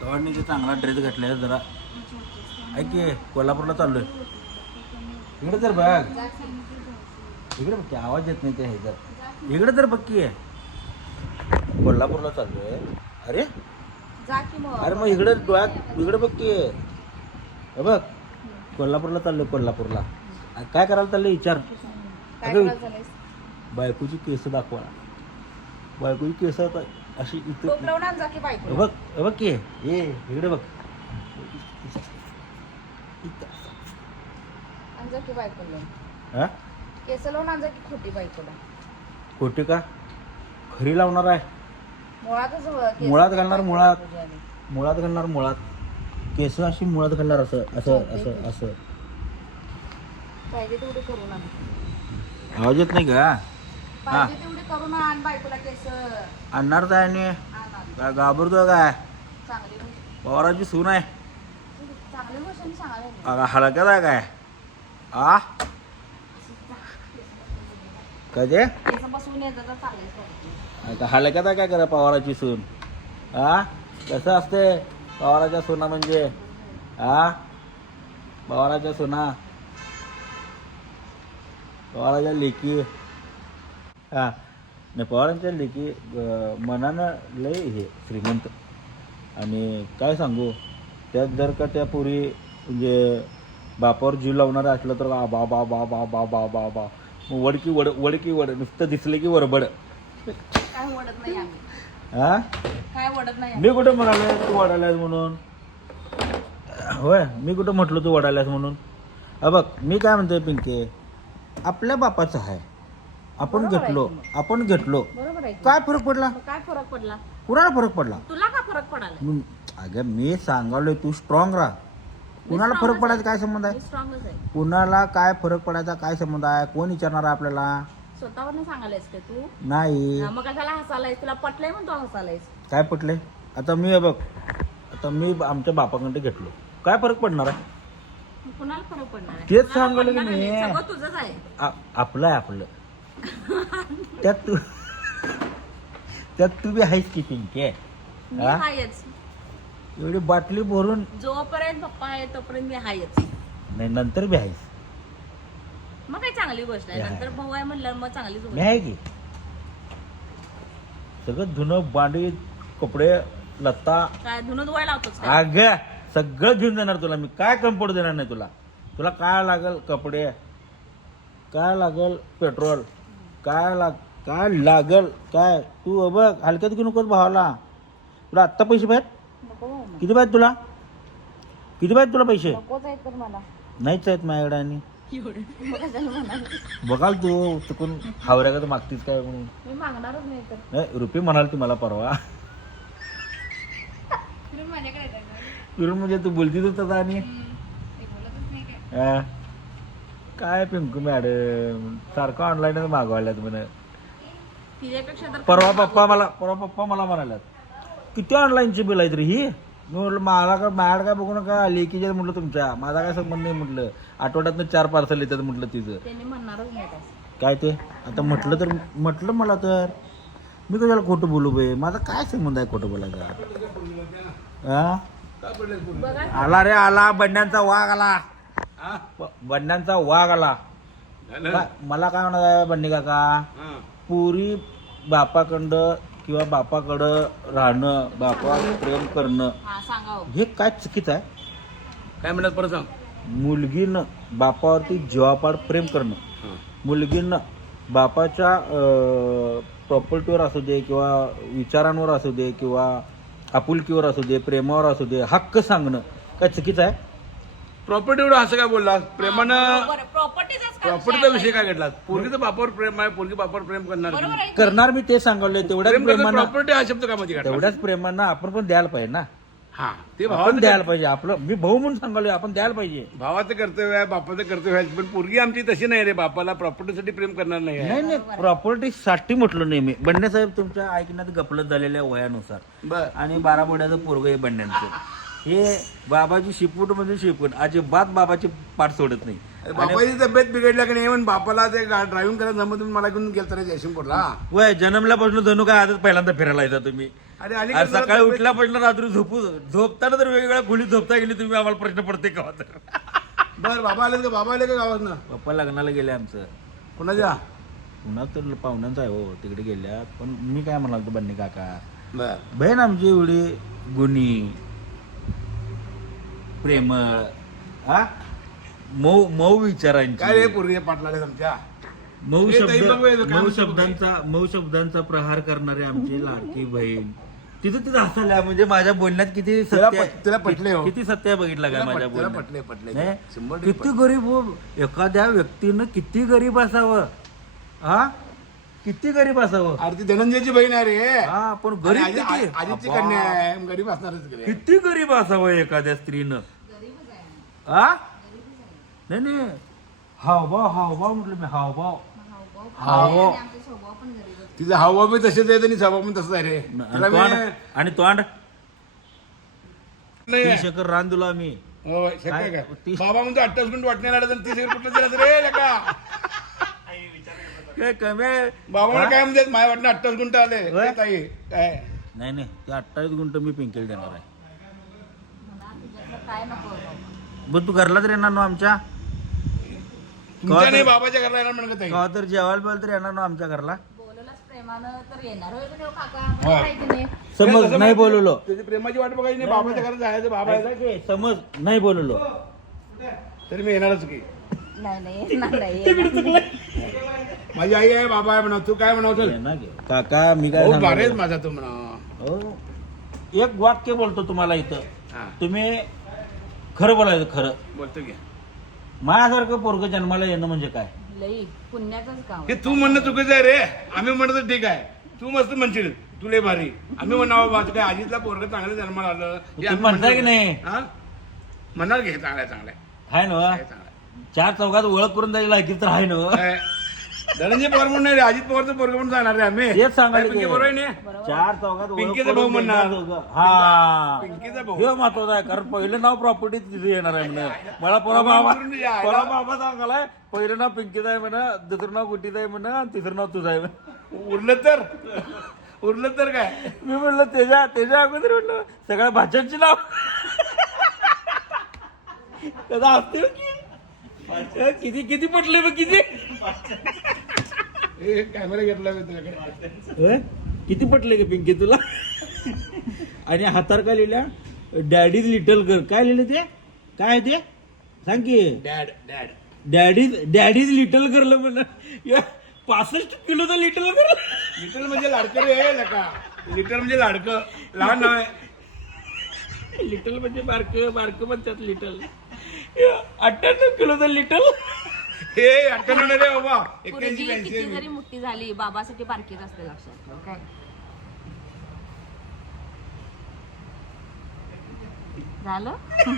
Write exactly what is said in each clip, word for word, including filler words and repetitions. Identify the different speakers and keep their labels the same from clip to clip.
Speaker 1: भावांनी ते चांगला ड्रेस घातलाय जरा. ऐक की कोल्हापूरला चाललोय. इकडे तर बघ, इकडे बघ की आवाज येत नाही ते हे तर. इकडे तर बघ की कोल्हापूरला चाललोय. अरे अरे मग इकडे डोळ्यात इकडे बघ की. हे बघ कोल्हापूरला चाललोय कोल्हापूरला. काय करायला चाललंय विचार. अगं बायकोची केस दाखवा. बायकोची केस आता अशी इथं हे बघ हे बघ की ये इकडे बघ. हा
Speaker 2: केस लावून आणजा की खोटी बायकोला.
Speaker 1: खोटी का खरी लावणार आहे.
Speaker 2: मुळातच
Speaker 1: मुळात घालणार मुळात मुळात घालणार मुळात. केस अशी मुळात घालणार असं असं असं असं.
Speaker 2: पाहिजे तेवढे करून आण.
Speaker 1: आवाज येत नाही का.
Speaker 2: पाहिजे तेवढे करून आण बायकोला केस.
Speaker 1: आणणार काय आणि काय घाबरतो काय.
Speaker 2: चांगली
Speaker 1: पवाराची सून आहे.
Speaker 2: चांगली गोष्ट सांगायला
Speaker 1: अगं हलक्यात आहे काय. आ कधी
Speaker 2: केस बसवून येतं तर चांगले.
Speaker 1: आता हलक्यात आहे काय करा पवाराची सून. हा कसं असते पवाराच्या सुना म्हणजे. हा पवाराच्या सुना पवाराच्या लेकी. हा नाही पवारांच्या लेकी मनानं लय हे श्रीमंत. आणि काय सांगू त्यात जर का त्या पुरी म्हणजे बापावर जीव लावणारं असलं तर बा बा बा बा बा बा बा बा बा मग वडकी वड वडकी वड नुसतं दिसलं की वरबड.
Speaker 2: काय वडत नाही आम्ही.
Speaker 1: हा
Speaker 2: काय वडत नाही.
Speaker 1: मी कुठं म्हणाले तू वडाल्यास म्हणून. होय मी कुठं म्हटलं तू वडाल्यास म्हणून. हा बघ मी काय म्हणतोय पिंके आपल्या बापाचं आहे आपण घेतलो आपण घेतलो
Speaker 2: बरोबर आहे.
Speaker 1: काय फरक पडला.
Speaker 2: काय फरक पडला.
Speaker 1: कुणाला फरक पडला.
Speaker 2: तुला का फरक पडाला.
Speaker 1: अगं मी सांगालोय तू स्ट्रॉंग राहा. कुणाला फरक पडायचा काय संबंध आहे.
Speaker 2: स्ट्रॉंगच आहे.
Speaker 1: कुणाला काय फरक पडायचा काय संबंध आहे. कोण विचारणार आहे आपल्याला.
Speaker 2: स्वतःवर सांगायलायस का तू.
Speaker 1: नाही
Speaker 2: मग कशाला हसायलायस. तुला पटलंय म्हणून तू हसायलायस.
Speaker 1: काय पटले आता मी हे बघ आता मी आमच्या बापाकडे घेतलो काय फरक पडणार आहे.
Speaker 2: कुणाला फरक पडणार आहे.
Speaker 1: तेच सांगलो की मी.
Speaker 2: सगळं तुझंच आहे.
Speaker 1: आ- आपलं आहे आपलं. त्यात तू त्यात तू बी आहेस की पिंके.
Speaker 2: मी
Speaker 1: हा?
Speaker 2: हायच.
Speaker 1: एवढी बाटली भरून
Speaker 2: जोपर्यंत पप्पा आहे तोपर्यंत मी हायच.
Speaker 1: नाही नंतर बी आहेस.
Speaker 2: मग काय चांगली गोष्ट आहे.
Speaker 1: आहे.
Speaker 2: नंतर भाऊ आहे म्हणल्यावर मग चांगलीच गोष्ट
Speaker 1: मी आहे की सगळं धुणं भांडी कपडे लत्ता
Speaker 2: काय धुणं धुवायला लावतोच काय.
Speaker 1: अग सगळं घेऊन देणार तुला मी. काय कमी पडू देणार नाही तुला. तुला काय लागल कपडे काय लागल पेट्रोल काय लाग काय लागल काय तू बघ हलक्यात घेऊ नकोस भावाला. तुला आत्ता पैसे पाहिजे.
Speaker 2: नको भाऊ मला.
Speaker 1: किती पाहिजे तुला किती पाहिजे तुला पैसे.
Speaker 2: नकोच आहेत तर मला.
Speaker 1: नाहीच आहेत माझ्याकडे. आणि
Speaker 2: एवढे मग कशाला म्हणाल.
Speaker 1: बघाल तू चुकून हावऱ्या का मागतीस काय म्हणून.
Speaker 2: मी मागणारच नाही तर.
Speaker 1: नाही रुपये म्हणाल ती मला परवा.
Speaker 2: फिरून माझ्याकडे येतात ना.
Speaker 1: फिरून म्हणजे तू बोलतीस होता आणि
Speaker 2: ते बोलतच नाही काय.
Speaker 1: हा. काय पिंकू मॅडम सारखं ऑनलाईनच मागवायलात म्हणे.
Speaker 2: तिच्यापेक्षा तर
Speaker 1: परवा पप्पा मला परवा पप्पा मला म्हणाल्यात किती ऑनलाईनची बिल आहेत रे ही. मी म्हटलं मला काय मॅड काय बघू नका लेकीचे म्हटलं तुमच्या माझा काय संबंध नाही म्हटलं. आठवड्यातनं चार पार्सल येतात म्हटलं तिचं.
Speaker 2: त्यांनी म्हणणारच नाही असं.
Speaker 1: काय ते आता म्हटलं तर म्हटलं मला तर मी कशाला खोटं बोलू बे. माझा काय संबंध आहे खोटं बोलायचा. हा
Speaker 2: बघा
Speaker 1: आला रे आला बंड्यांचा वाघ आला. ब- बंड्यांचा वाघ आला. काय- मला काय म्हणत आहे बंडी काका पुरी बापाकडं किंवा बापाकडं राहणं बापावर प्रेम करणं
Speaker 2: हा सांगा हो.
Speaker 1: हे काय चुकीचं आहे.
Speaker 3: काय म्हणतात परत सांग.
Speaker 1: मुलगीनं बापावरती जीवापाड प्रेम करणं मुलगीनं बापाच्या प्रॉपर्टीवर असू दे किंवा विचारांवर असू दे किंवा आपुलकीवर असू दे प्रेमावर असू दे हक्क सांगणं काय चुकीचं आहे.
Speaker 3: प्रॉपर्टीवर असं काय बोलला प्रेमानं.
Speaker 2: बरोबर प्रॉपर्टीचाच काय
Speaker 3: प्रॉपर्टीचा विषय काय घेतला. पोरगीचं बापावर प्रेम आहे पोरगी बापावर प्रेम करणार की?
Speaker 2: बरोबर आहे.
Speaker 1: करणार मी ते सांगलोय तेवढ्याच
Speaker 3: प्रेम करणार
Speaker 1: प्रेमानं
Speaker 3: प्रॉपर्टी हा शब्द काय मध्ये काढला.
Speaker 1: तेवढ्याच प्रेमानं आपण पण द्यायला पाहिजे ना.
Speaker 3: हा ते
Speaker 1: आपण
Speaker 3: भावाचं
Speaker 1: द्यायला पाहिजे. आपलं मी भाऊ म्हणून सांगालोय आपण द्यायला पाहिजे.
Speaker 3: भावाचं कर्तव्य आहे बापाचं कर्तव्य आहे पण पोरगी आमची तशी नाही रे. बापाला प्रॉपर्टीसाठी प्रेम करणार नाही आहे.
Speaker 1: नाही नाही प्रॉपर्टी साठी म्हटलं नाही मी. बंडे साहेब तुमच्या ऐकण्यात गपलत झालेल्या वयानुसार
Speaker 3: बर
Speaker 1: आणि बारा बोड्याचं पोरग आहे बंड्यांचं. हे बाबाची शिपूट म्हणजे शिपूट अजिबात बाबाची पाठ सोडत नाही.
Speaker 3: बापाची तब्येत बिघडल्या की नाही पण बापाला ते ड्रायव्हिंग करायला जमत मला घेऊन गेलं तर जयसिंगपूरला.
Speaker 1: वय जन्मल्यापासून जणू काय आजच पहिल्यांदा फिरायला येता तुम्ही.
Speaker 3: अरे आली
Speaker 1: अरे सकाळी उठल्यापासून रात्री झोपू झोपताना तर वेगवेगळ्या खोलीत झोपता गेली तुम्ही आम्हाला प्रश्न पडते का तर
Speaker 3: बर बाबा आले का बाबा आले का गावात ना
Speaker 1: पप्पा लग्नाला गेले आमचं
Speaker 3: कोणाच्या
Speaker 1: पुन्हा तर पाहुण्यांचं आहे हो तिकडे गेल्या पण मी काय म्हणाल तो बन्नी काका
Speaker 3: बर
Speaker 1: बहीण आमची एवढी गुणी प्रेमळ हा मऊ मऊ विचारांची
Speaker 3: काय रे पूर्वी पाटलाले तुमच्या
Speaker 1: मऊ
Speaker 3: हे ताई
Speaker 1: शब्द
Speaker 3: बघ वेळ, काय
Speaker 1: मऊ
Speaker 3: म्हणतो
Speaker 1: शब्दांचा मऊ शब्दांचा प्रहार करणारी आमची लाडकी बहीण तिथं तिथं हसायला म्हणजे माझ्या बोलण्यात किती
Speaker 3: तिला
Speaker 1: सत्य
Speaker 3: पट- तिला पटले हो.
Speaker 1: किती सत्य बघितलं काय
Speaker 3: तिला
Speaker 1: माझ्या
Speaker 3: पट- तिला
Speaker 1: बोलण्यात
Speaker 3: पटले पटले
Speaker 1: नाही?
Speaker 3: शंभर टक्के
Speaker 1: किती गरीब हो एखाद्या व्यक्तीनं किती गरीब असावं हा किती गरीब असावं
Speaker 3: पटले. अरे ती धनंजयची बहीण आहे रे
Speaker 1: हा पण गरीब
Speaker 3: आणि आजी-
Speaker 1: किती?
Speaker 3: आजीची
Speaker 1: अब्बा.
Speaker 3: कन्या आहे गरीब असणारच रे
Speaker 1: किती गरीब असावं एखाद्या स्त्रीनं हा नाही नाही हावभाव हावभाव म्हटलं मी हावभाव हावभाव
Speaker 3: तिचा हावभाव बी तसेच आहे आणि स्वभाव पण तसंच आहे रे
Speaker 1: आणि
Speaker 3: तिला
Speaker 1: तोंड
Speaker 3: मी-
Speaker 1: आणि तोंड
Speaker 3: नाही.
Speaker 1: तीन शकर रान दिला मी
Speaker 3: हो, शक्य आहे
Speaker 1: काय?
Speaker 3: का?
Speaker 1: ती-
Speaker 3: बाबा म्हणतो अठ्ठावीस मिनिट वाटणे लागलं तर तीस कुठलं दिलं रे लेका
Speaker 1: काय कमी आहे?
Speaker 3: बाबा
Speaker 1: हा?
Speaker 3: काय म्हणते माझ्या वाटणं अठ्ठावीस गुंठ आले
Speaker 1: होय?
Speaker 3: ते ताई काय
Speaker 1: नाही नाही ते अठ्ठावीस गुंठ मी पिंकेल देणार आहे
Speaker 2: काय नको
Speaker 1: पण तू घरला तर येणार ना आमच्या
Speaker 3: तुमच्या नाही बाबाच्या घरला येणार म्हणत ताई
Speaker 1: कवा तर जेवायला बोल तर येणार ना आमच्या घरला
Speaker 2: बोलवलंच प्रेमानं तर येणार होय पण ह्यो काका आम्हाला माहिती नाही
Speaker 1: समज नाही बोलवलो
Speaker 3: त्याची प्रेमाची वाट बघायची नाही बाबाच्या घरात जायचं बाबा
Speaker 1: ऐका की, समज नाही बोलवलो
Speaker 3: तरी मी येणारच की
Speaker 2: नाही नाही येणार नाही येणार.
Speaker 3: माझी आई आहे बाबा आहे म्हणा तू काय म्हणाव चल
Speaker 1: येणार की. काका मी काय
Speaker 3: हो
Speaker 1: सांगू?
Speaker 3: भारीच माझा तू म्हणा
Speaker 1: हो. एक वाक्य बोलतो तुम्हाला इथं
Speaker 3: हा
Speaker 1: तुम्ही खरं बोलायचं खरं
Speaker 3: बोलतो की
Speaker 1: माझ्यासारखं पोरग जन्माला येणं म्हणजे काय
Speaker 2: लई पुण्याचंच काम
Speaker 3: हे तू म्हणणं चुकीचं आहे रे आम्ही म्हणतो ठीक आहे तू मस्त म्हणशील तू लय भारी आम्ही म्हणावं बा काय आजीतला पोरग चांगलं जन्माला आलं हे
Speaker 1: तुम्ही
Speaker 3: आम्ही
Speaker 1: म्हणताय की
Speaker 3: म्हणतो.
Speaker 1: नाही?
Speaker 3: हा? म्हणाल घे चांगला आहे, चांगला आहे.
Speaker 1: हाय ना
Speaker 3: आहे चांगला आहे.
Speaker 1: चार चौकात ओळख करून द्यायला लायकी तर आहे ना
Speaker 3: काय? धनंजय पवार म्हणून नाही रे अजित पवारचं पोरग म्हणून जाणार रे आम्ही
Speaker 1: तेच सांगायला
Speaker 3: काय पिंकी
Speaker 1: की.
Speaker 3: बरोबर आहे ना?
Speaker 1: चार चौकात ओळख
Speaker 3: पिंकीचा
Speaker 1: करून
Speaker 3: भाऊ म्हणणार.
Speaker 1: देणार दोघं. हा
Speaker 3: पिंकीचा भाऊ
Speaker 1: हे महत्वाचं आहे कारण पहिलं नाव प्रॉपर्टी तिथे येणार आहे म्हणे मला पोरा बाबा पोरा बाबा सांगालाय पहिलं नाव पिंकीचं आहे म्हणा दुसरं नाव गुटीचं आहे म्हणा आणि तिसरं नाव तुझं आहे म्हणे.
Speaker 3: उरलं तर उरलं तर काय
Speaker 1: मी म्हणलं त्याच्या त्याच्या अगोदर म्हणलं सगळ्या भाज्यांची नाव त्याचा असते की किती किती पटले मग किती
Speaker 3: हे कॅमेरा घेतला मी तुझ्याकडे
Speaker 1: होय? किती पटले का पिंकी तुला आणि हातावर काय लिहिल्या डॅडीज लिटल गर्ल काय लिहिलं ते काय आहे ते सांग की
Speaker 3: dad dad
Speaker 1: daddy's daddy's little girl म्हण पासष्ट किलोचा लिटल गर्ल
Speaker 3: लिटल म्हणजे लाडकं रे नका लिटल म्हणजे लाडकं लहान नाव आहे
Speaker 1: लिटल म्हणजे बारक बारक म्हणतात लिटल अठ्ठ्याण्णव किलोचा लिटल
Speaker 3: हे अठ्ठ्याण्णव नाही रे बाबा एक्क्याऐंशी
Speaker 2: पोरगी
Speaker 3: ब्याऐंशी
Speaker 2: किती
Speaker 3: आहे
Speaker 2: जरी मोठी झाली बाबासाठी बारकीच असते लक्षात ठेव काय झालं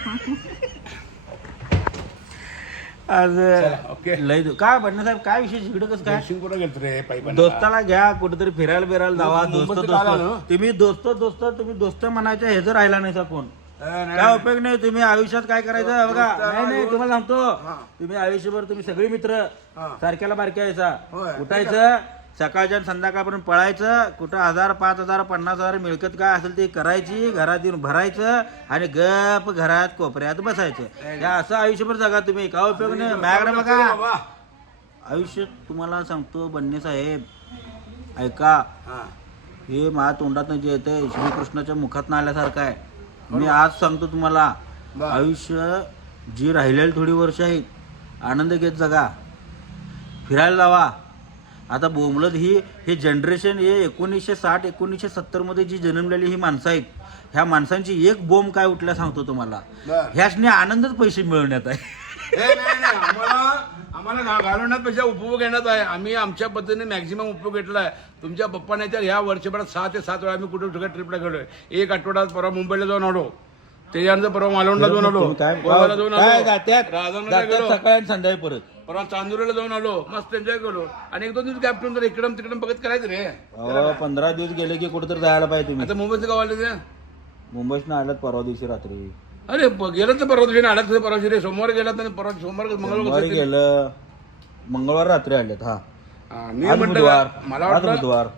Speaker 1: आज
Speaker 3: चला, ओके.
Speaker 1: लय दु- काय बन्ना साहेब काय विषय इकडे कसं काय
Speaker 3: दर्शन कुठं गेलतो रे पायी
Speaker 1: दोस्ताला घ्या कुठेतरी फिरायला बिरायला जावा
Speaker 3: मुंबईत
Speaker 1: दोस्त
Speaker 3: तर आला ना?
Speaker 1: दोस्त तुम्ही दोस्त दोस्त तुम्ही दोस्त म्हणायच्या हे जर राहिला नाही कोण काय उपयोग नाही तुम्ही आयुष्यात काय करायचं बघा
Speaker 3: दोस्त-
Speaker 1: नाही नाही तुम्हाला सांगतो
Speaker 3: हा.
Speaker 1: तुम्ही आयुष्यभर तुम्ही सगळे मित्र
Speaker 3: हा.
Speaker 1: सारख्याला बारक्या यायचा
Speaker 3: होय.
Speaker 1: उठायचं सकाळच्या आणि संध्याकाळपर्यंत पळायचं कुठं हजार पाच हजार पन्नास हजार मिळकत काय असेल ते करायची घरात येऊन भरायचं आणि गप घरात कोपऱ्यात बसायचं हे असं आयुष्यभर जगा तुम्ही काय उपयोग नाही माझ्याकडे बघा
Speaker 3: बाबा
Speaker 1: आयुष्य तुम्हाला सांगतो बन्ने साहेब ऐका
Speaker 3: हा
Speaker 1: हे माझ्या तोंडातनं जे येते श्रीकृष्णाच्या मुखात आल्यासारखं आहे मी आज सांगतो तुम्हाला
Speaker 3: बर.
Speaker 1: आयुष्य जी राहिलेली थोडी वर्ष आहेत आनंद घेत जगा फिरायला जावा आता बोमलत ही हे जनरेशन हे एकोणीसशे साठ एकोणीसशे सत्तरमध्ये जी जन्मलेली ही माणसं आहेत ह्या माणसांची एक बोंब काय उठल्या सांगतो तुम्हाला
Speaker 3: बर.
Speaker 1: ह्याचने आनंदच पैसे मिळवण्यात आहे
Speaker 3: हे नाही नाही आम्हाला आम्हाला घा- घालवण्यापेक्षा उपभोग घेण्यात आहे आम्ही आमच्या पद्धतीने मॅक्झिमम उपयोग घेतला आहे तुमच्या पप्पाने तर ह्या वर्षभरात सहा ते सात वेळा आम्ही कुठे कुठे ट्रिपला गेलोय एक आठवड्यात परवा मुंबईला जाऊन आलो त्याच्यानंतर परवा मालवणला जाऊन आलो
Speaker 1: तुम्ही काय
Speaker 3: गोव्याला जाऊन
Speaker 1: काय
Speaker 3: आलो
Speaker 1: जात्यात
Speaker 3: राजधानीला
Speaker 1: जात्यात
Speaker 3: गेलो
Speaker 1: सकाळी आणि संध्याकाळी परत
Speaker 3: परवा चांदुरीला जाऊन आलो मस्त एन्जॉय केलो आणि एक दोन दिवस गॅप ठेवून तर इकडं तिकडं बघत करायचं रे
Speaker 1: अहो, पंधरा दिवस गेले की कुठेतरी जायला पाहिजे तुम्ही
Speaker 3: आता मुंबईचं गाव आले ते
Speaker 1: मुंबईतनं आल्यात परवा दिवशी रात्री
Speaker 3: अरे ब- गेलं तर परवा दिवशी आलात तर परवा दिवशी रे सोमवार गेला तर परवा सोमवार
Speaker 1: सोमवारी
Speaker 3: मंगळवार
Speaker 1: गेलं मंगळवार रात्री आल्यात हा
Speaker 3: हा, मी
Speaker 1: आज
Speaker 3: म्हटलं
Speaker 1: बुधवार
Speaker 3: का- मला
Speaker 1: आज
Speaker 3: वाटलं
Speaker 1: बुधवार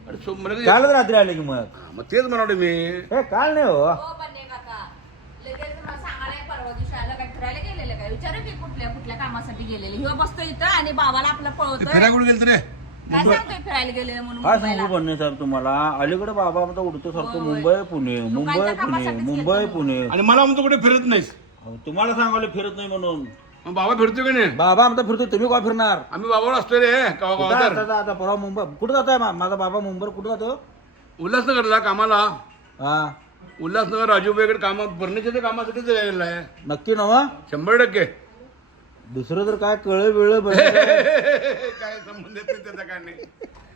Speaker 3: आणि सो- मला
Speaker 1: कालच रात्री आले की मग
Speaker 3: मग तेच म्हणाले मी
Speaker 1: हे काल नाही हो
Speaker 2: हो बंडे काका लगेच मला सांगायला परवा दिवशी आलं काय फिरायला गेलेलं काय विचारू की कुठल्या कुठल्या कामासाठी गेलेले ह्यो बसतो इथं आणि बाबाला आपलं
Speaker 3: ते
Speaker 2: पळवतोय
Speaker 3: फिरायला कुठे गेलं रे
Speaker 2: काय सांगतोय फिरायला गेलेलं म्हणून
Speaker 1: काय
Speaker 2: मुंबईला.
Speaker 1: सांगू बनणे साहेब तुम्हाला अलीकडे बाबा आमचा उडतो सारखं
Speaker 2: होय.
Speaker 1: मुंबई पुणे मुंबई पुणे
Speaker 2: कामासाठीच
Speaker 1: मुंबई
Speaker 2: गेलतो.
Speaker 1: पुणे
Speaker 3: आणि मला म्हणतो कुठे फिरत नाहीस
Speaker 1: अहो, तुम्हाला सांगायला फिरत नाही म्हणून
Speaker 3: मग बाबा फिरतो की नाही
Speaker 1: बाबा आमचा फिरतो तुम्ही काय फिरणार
Speaker 3: आम्ही बाबावर असतोय रे कवा
Speaker 1: कुठं
Speaker 3: कवा तर
Speaker 1: आता आता परवा मुंबई कुठं जाताय मा- माझा बाबा मुंबई कुठं जातो
Speaker 3: उल्हासनगरला कामाला
Speaker 1: हा
Speaker 3: उल्हासनगर राजूबाईकडे कामा फर्निचरच्या कामासाठीच गेलेला आहे
Speaker 1: नक्की नवा
Speaker 3: शंभर टक्के
Speaker 1: दुसरं तर काय कळ वेळ
Speaker 3: काय संबंध येत नाही त्याचा काय नाही